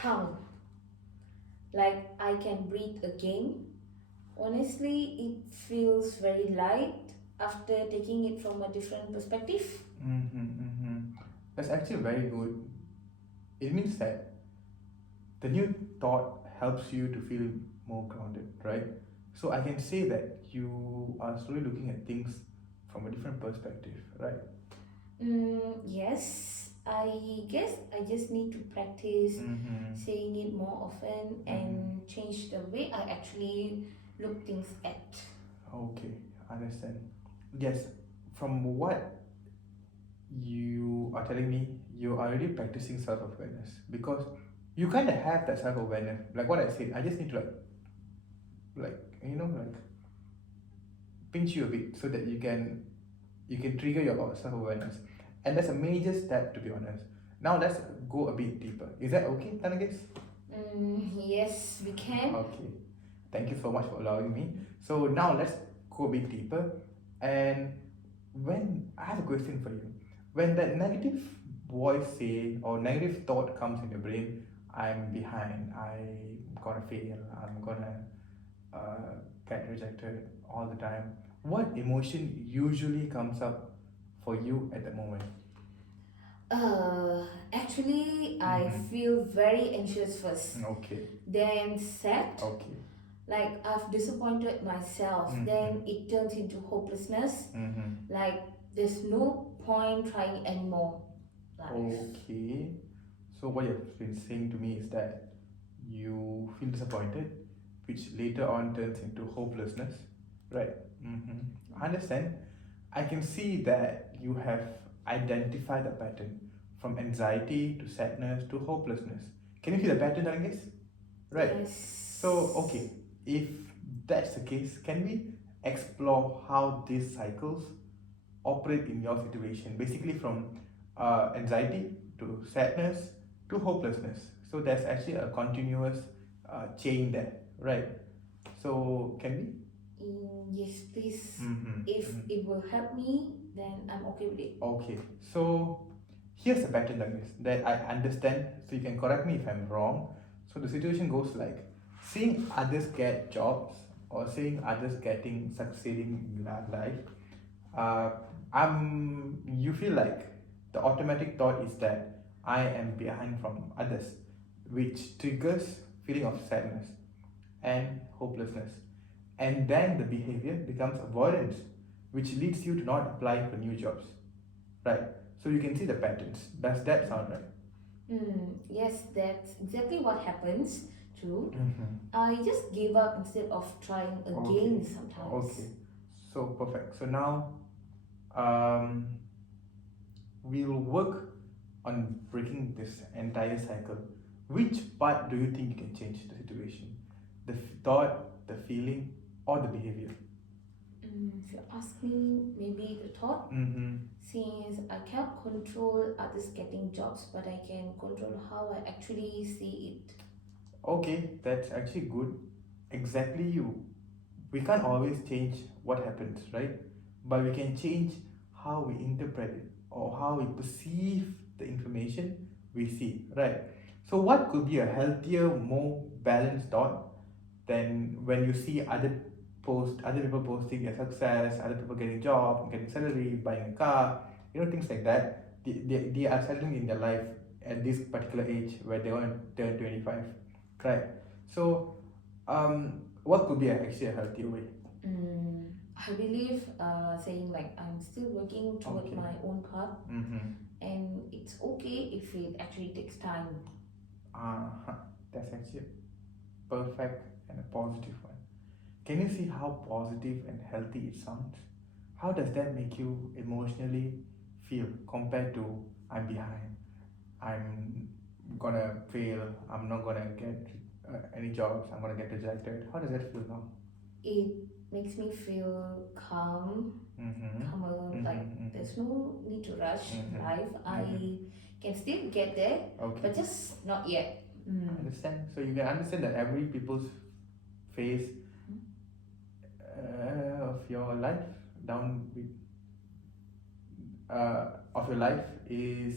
calm, like I can breathe again. Honestly, it feels very light after taking it from a different perspective. Mm-hmm. That's actually very good. It means that the new thought helps you to feel more grounded, right? So I can say that you are slowly looking at things from a different perspective, right? Yes, I guess I just need to practice Mm-hmm. saying it more often Mm-hmm. and change the way I actually look things at. Okay, understand. Yes, from what you are telling me, you are already practicing self-awareness because you kind of have that self-awareness. Like what I said, I just need to like pinch you a bit so that you can trigger your self-awareness, and that's a major step, to be honest. Now let's go a bit deeper. Is that okay, Tanagis? Yes, we can. Okay, thank you so much for allowing me. So now let's go a bit deeper. And when I have a question for you, when that negative voice say or negative thought comes in your brain, I'm behind, I'm gonna fail, I'm gonna get rejected all the time, what emotion usually comes up for you at the moment? Actually, I Mm-hmm. feel very anxious first, Okay. then sad, Okay. like I've disappointed myself, Mm-hmm. then it turns into hopelessness, Mm-hmm. like there's no point trying anymore. Life. Okay. So what you've been saying to me is that you feel disappointed, which later on turns into hopelessness, right? Mm-hmm. I understand. I can see that you have identified the pattern from anxiety to sadness to hopelessness. Can you see the pattern, I guess? Right. So, okay, Yes. if that's the case, can we explore how these cycles operate in your situation? Basically, from anxiety to sadness to hopelessness. So, there's actually a continuous chain there, right? So, can we? Yes, please. Mm-hmm. If Mm-hmm. it will help me, then I'm okay with it. Okay, so here's a pattern, Douglas, that I understand. So you can correct me if I'm wrong. So the situation goes like seeing others get jobs or seeing others getting succeeding in their life. Uh, you feel like the automatic thought is that I am behind from others, which triggers feeling of sadness and hopelessness. And then the behavior becomes avoidance, which leads you to not applying for new jobs. Right. So you can see the patterns. Does that sound right? Yes, that's exactly what happens too. Mm-hmm. I just gave up instead of trying Okay. again sometimes. Okay. So perfect. So now um, we'll work on breaking this entire cycle. Which part do you think you can change the situation? The thought, the feeling, or the behavior? If you ask me, maybe the thought, Mm-hmm. since I can't control others getting jobs, but I can control how I actually see it. Okay, that's actually good. Exactly you. We can't always change what happens, right? But we can change how we interpret it or how we perceive the information we see, right? So, what could be a healthier, more balanced thought than when you see other people posting their success, other people getting job, getting salary, buying a car, things like that. They are settling in their life at this particular age where they want to turn 25, right? So, what could be actually a healthier way? I believe saying like I'm still working toward Okay. my own path, Mm-hmm. and it's okay if it actually takes time. Uh-huh. That's actually a perfect and a positive one. Can you see how positive and healthy it sounds? How does that make you emotionally feel compared to I'm behind, I'm gonna fail, I'm not gonna get any jobs, I'm gonna get rejected? How does that feel now? It makes me feel calm, Mm-hmm. calmer. Like Mm-hmm. there's no need to rush in Mm-hmm. life. Mm-hmm. I can still get there, Okay. but just not yet. I understand. So you can understand that every people's phase of your life down with of your life is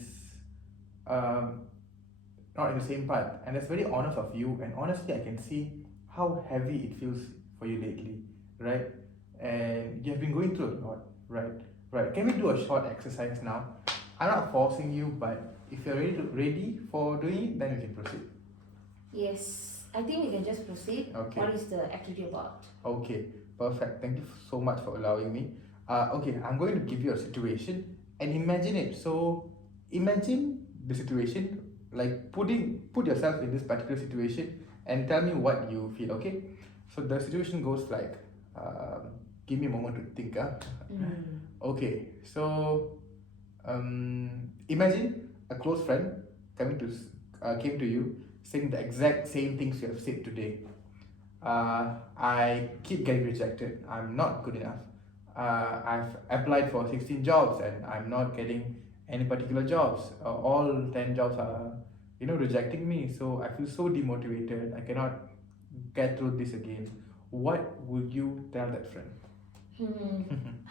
um, not in the same path. And that's very honest of you. And honestly, I can see how heavy it feels for you lately, right? And you have been going through a lot, right? Right. Can we do a short exercise now? I'm not forcing you, but if you're ready for doing it, then we can proceed. Yes, I think we can just proceed. Okay. What is the activity about? Okay, perfect. Thank you so much for allowing me. Okay, I'm going to give you a situation and imagine it. So, imagine the situation, like put yourself in this particular situation and tell me what you feel. Okay, so the situation goes like, give me a moment to think. Mm. Okay, so imagine a close friend came to you saying the exact same things you have said today. I keep getting rejected. I'm not good enough. I've applied for 16 jobs and I'm not getting any particular jobs. All 10 jobs are, rejecting me. So I feel so demotivated. I cannot get through this again. What would you tell that friend?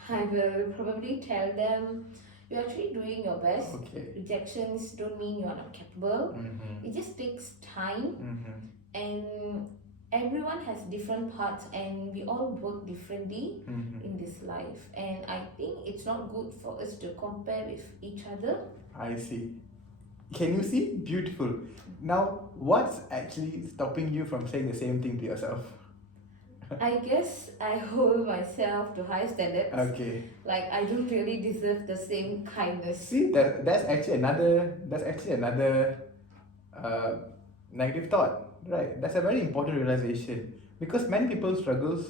I will probably tell them you're actually doing your best. Okay. Rejections don't mean you are not capable. Mm-hmm. It just takes time, Mm-hmm. and everyone has different parts, and we all work differently Mm-hmm. in this life. And I think it's not good for us to compare with each other. I see. Can you see? Beautiful. Now, what's actually stopping you from saying the same thing to yourself? I guess I hold myself to high standards. Okay. Like I don't really deserve the same kindness. See, that's actually another uh, negative thought, right? That's a very important realization because many people struggles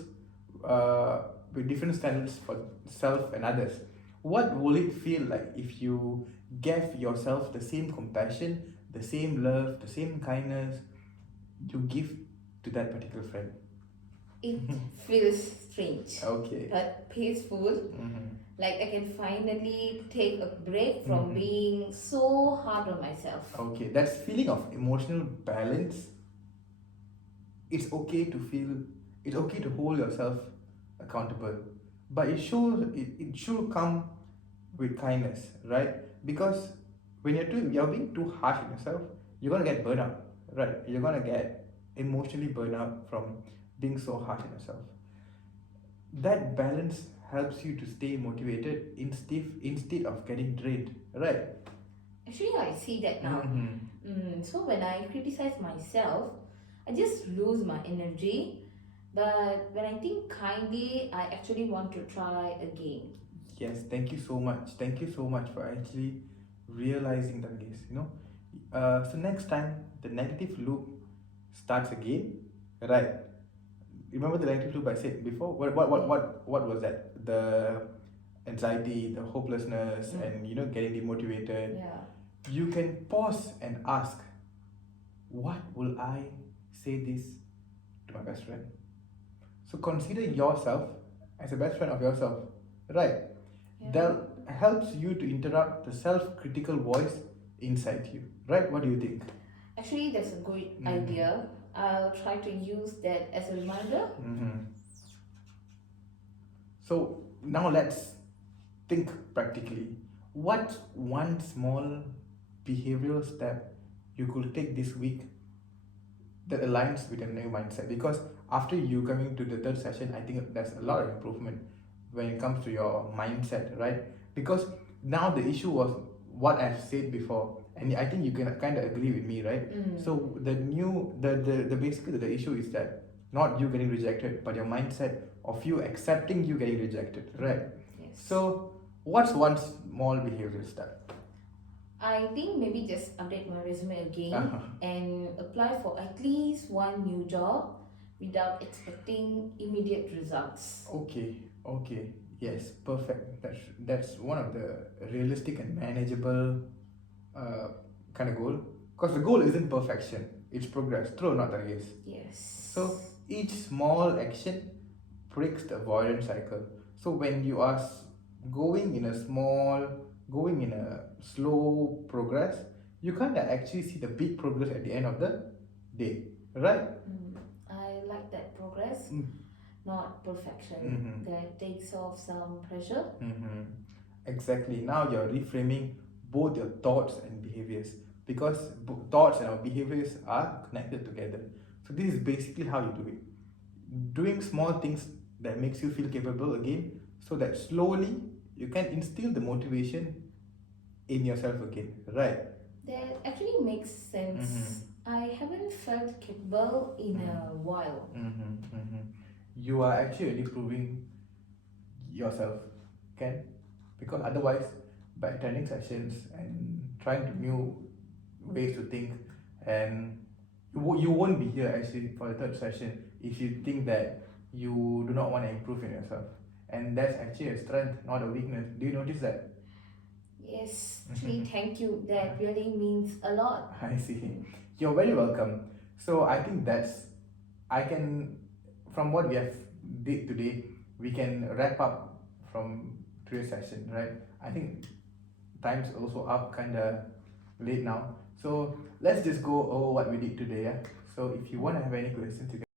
with different standards for self and others. What will it feel like if you gave yourself the same compassion, the same love, the same kindness you give to that particular friend? It feels strange Okay. but peaceful. Mm-hmm. Like I can finally take a break from Mhm. being so hard on myself. Okay, that's feeling of emotional balance. It's okay to feel, it's okay to hold yourself accountable, but it should come with kindness, right? Because when you're being too harsh on yourself, you're gonna get burnout, right? You're gonna get emotionally burnout from being so harsh on yourself. That balance helps you to stay motivated instead of getting drained, right? Actually, I see that now. Mm-hmm. So when I criticize myself, I just lose my energy. But when I think kindly, I actually want to try again. Yes, thank you so much. Thank you so much for actually realizing that case. So next time the negative loop starts again, right? Remember the negative loop I said before? What was that? The anxiety, the hopelessness, and getting demotivated. Yeah. You can pause and ask, what will I say this to my best friend? So consider yourself as a best friend of yourself, right? Yeah. That helps you to interrupt the self-critical voice inside you, right? What do you think? Actually, that's a good idea. I'll try to use that as a reminder. So now let's think practically. What's one small behavioral step you could take this week that aligns with your new mindset? Because after you coming to the third session, I think there's a lot of improvement when it comes to your mindset, right? Because now the issue was what I've said before, and I think you can kind of agree with me, right? So the basically the issue is that not you getting rejected, but your mindset of you accepting you getting rejected, right? Yes. So what's one small behavioral step? I think maybe just update my resume again and apply for at least one new job without expecting immediate results. Okay, yes, perfect. That's one of the realistic and manageable kind of goal. Because the goal isn't perfection; it's progress. True or not, that is. Yes. So each small action breaks the avoidance cycle. So when you are going in a slow progress, you can't actually see the big progress at the end of the day, right? I like that progress, not perfection. That takes off some pressure. Exactly. Now you're reframing both your thoughts and behaviors because thoughts and our behaviors are connected together. So this is basically how you do it. Doing small things that makes you feel capable again, so that slowly you can instill the motivation in yourself again, right? That actually makes Mm-hmm. sense. I haven't felt capable in a while. Mm-hmm. Mm-hmm. You are actually proving yourself, can, because otherwise by attending sessions and trying to new ways to think, and you won't be here actually for the third session if you think that you do not want to improve in yourself, and that's actually a strength, not a weakness. Do you notice that? Yes, actually, thank you. That really means a lot. I see. You're very welcome. So I think that's, I can, from what we have did today, we can wrap up from today's session, right? I think time's also up kinda late now. So let's just go over what we did today, yeah? So if you wanna have any questions, you can